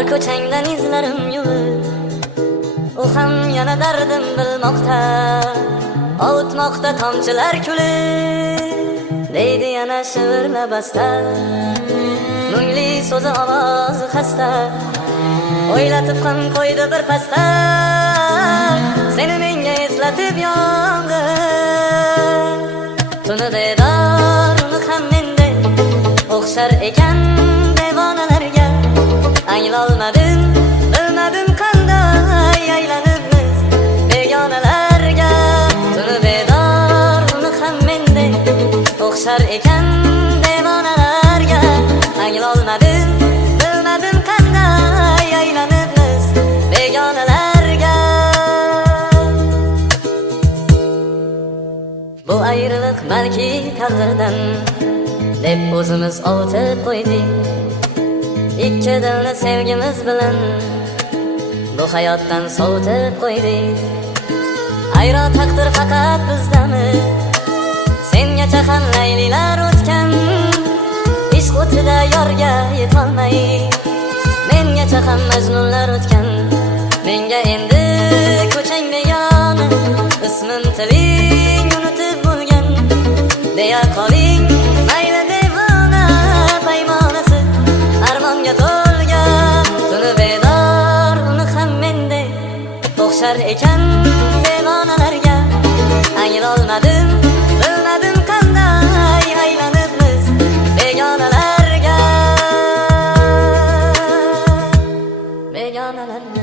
Tor ko'changdan izlarim yuvib, u ham yana dardim bilmoqda. Ovutmoqda tomchilar kulib, deydi yana shivirlab asta. Mungli so'zi ovozi xasta, o'ylatib ham qo'ydi bir pasta. Seni menga eslatib yong'in, tuni bedor uni ham mendek o'xshar ekan devonalarga. Anglolmadim, bilmadim qanday aylanib biz begonalarga. Tuni bedor uni ham mendek o'xshar ekan devonalarga. Anglolmadim, bilmadim qanday aylanib biz begonalarga. Bu ayriliq balki taqdirdan deb o'zimiz ovutib qo'ydik. Ikki dilni sevgimiz bilan bu hayotdan sovutib qo'ydik. Ayro taqdir faqat bizdami? Sengacha ham laylilar o'tgan, ishq o'tida yorga yetolmay. Mengacha ham majnunlar o'tgan, menga endi ko'chang begona. Ismim tiling unutib bo'lgan, deya qoling mayli devona. Paymonasi armonga to'lgan, tuni bedor uni ham mendek o'xshar ekan devonalarga. Anglolmadim, bilmadim qanday aylanib biz begonalarga. Begonalarga.